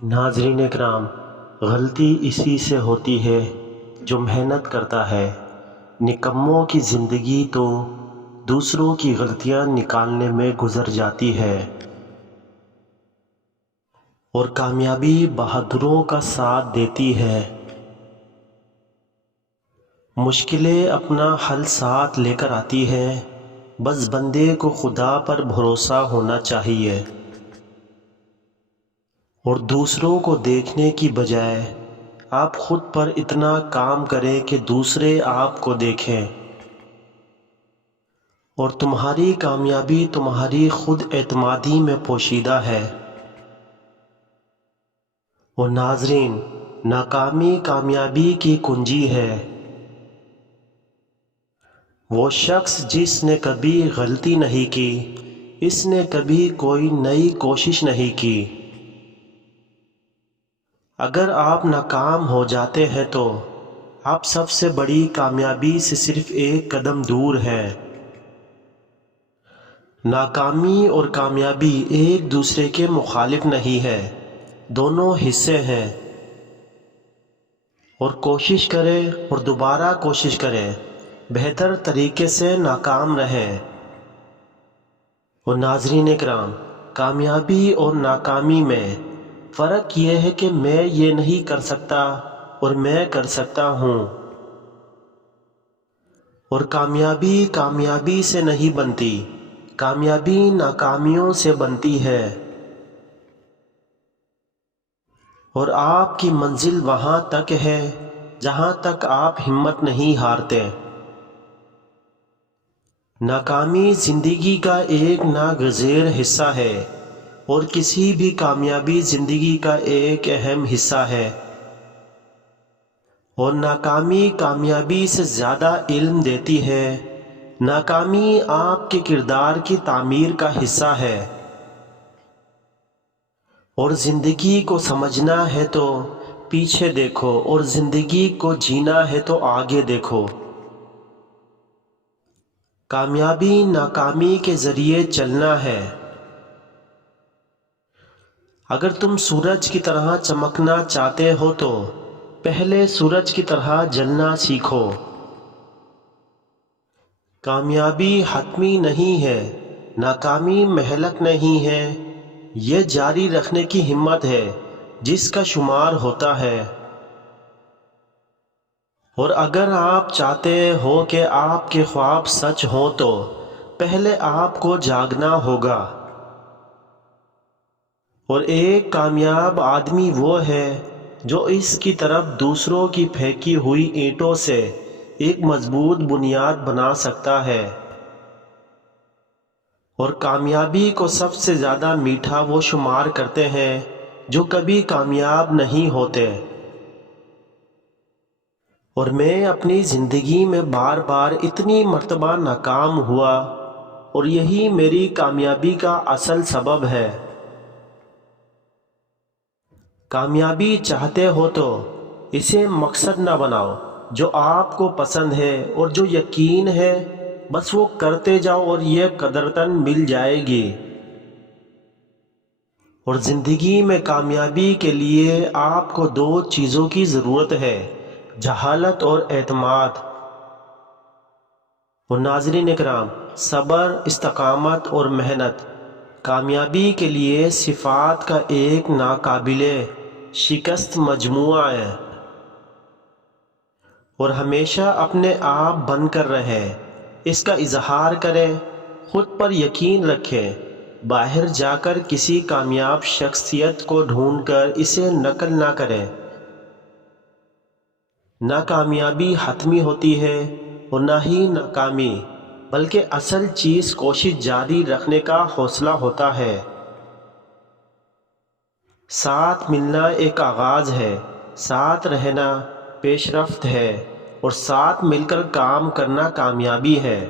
ناظرین اکرام، غلطی اسی سے ہوتی ہے جو محنت کرتا ہے۔ نکموں کی زندگی تو دوسروں کی غلطیاں نکالنے میں گزر جاتی ہے، اور کامیابی بہادروں کا ساتھ دیتی ہے۔ مشکلیں اپنا حل ساتھ لے کر آتی ہیں، بس بندے کو خدا پر بھروسہ ہونا چاہیے، اور دوسروں کو دیکھنے کی بجائے آپ خود پر اتنا کام کریں کہ دوسرے آپ کو دیکھیں، اور تمہاری کامیابی تمہاری خود اعتمادی میں پوشیدہ ہے۔ اور ناظرین، ناکامی کامیابی کی کنجی ہے۔ وہ شخص جس نے کبھی غلطی نہیں کی، اس نے کبھی کوئی نئی کوشش نہیں کی۔ اگر آپ ناکام ہو جاتے ہیں تو آپ سب سے بڑی کامیابی سے صرف ایک قدم دور ہیں۔ ناکامی اور کامیابی ایک دوسرے کے مخالف نہیں ہے، دونوں حصے ہیں۔ اور کوشش کریں اور دوبارہ کوشش کریں، بہتر طریقے سے ناکام رہیں۔ اور ناظرین اکرام، کامیابی اور ناکامی میں فرق یہ ہے کہ میں یہ نہیں کر سکتا اور میں کر سکتا ہوں۔ اور کامیابی کامیابی سے نہیں بنتی، کامیابی ناکامیوں سے بنتی ہے۔ اور آپ کی منزل وہاں تک ہے جہاں تک آپ ہمت نہیں ہارتے۔ ناکامی زندگی کا ایک ناگزیر حصہ ہے، اور کسی بھی کامیابی زندگی کا ایک اہم حصہ ہے۔ اور ناکامی کامیابی سے زیادہ علم دیتی ہے۔ ناکامی آپ کے کردار کی تعمیر کا حصہ ہے، اور زندگی کو سمجھنا ہے تو پیچھے دیکھو، اور زندگی کو جینا ہے تو آگے دیکھو۔ کامیابی ناکامی کے ذریعے چلنا ہے۔ اگر تم سورج کی طرح چمکنا چاہتے ہو تو پہلے سورج کی طرح جلنا سیکھو۔ کامیابی حتمی نہیں ہے، ناکامی مہلک نہیں ہے، یہ جاری رکھنے کی ہمت ہے جس کا شمار ہوتا ہے۔ اور اگر آپ چاہتے ہو کہ آپ کے خواب سچ ہوں تو پہلے آپ کو جاگنا ہوگا۔ اور ایک کامیاب آدمی وہ ہے جو اس کی طرف دوسروں کی پھینکی ہوئی اینٹوں سے ایک مضبوط بنیاد بنا سکتا ہے۔ اور کامیابی کو سب سے زیادہ میٹھا وہ شمار کرتے ہیں جو کبھی کامیاب نہیں ہوتے۔ اور میں اپنی زندگی میں بار بار اتنی مرتبہ ناکام ہوا، اور یہی میری کامیابی کا اصل سبب ہے۔ کامیابی چاہتے ہو تو اسے مقصد نہ بناؤ، جو آپ کو پسند ہے اور جو یقین ہے بس وہ کرتے جاؤ، اور یہ قدرتاً مل جائے گی۔ اور زندگی میں کامیابی کے لیے آپ کو دو چیزوں کی ضرورت ہے، جہالت اور اعتماد۔ اور ناظرین اکرام، صبر، استقامت اور محنت کامیابی کے لیے صفات کا ایک ناقابل شکست مجموعہ ہے۔ اور ہمیشہ اپنے آپ بن کر رہیں، اس کا اظہار کریں، خود پر یقین رکھیں، باہر جا کر کسی کامیاب شخصیت کو ڈھونڈ کر اسے نقل نہ کریں۔ نہ کامیابی حتمی ہوتی ہے اور نہ ہی ناکامی، بلکہ اصل چیز کوشش جاری رکھنے کا حوصلہ ہوتا ہے۔ ساتھ ملنا ایک آغاز ہے، ساتھ رہنا پیش رفت ہے، اور ساتھ مل کر کام کرنا کامیابی ہے۔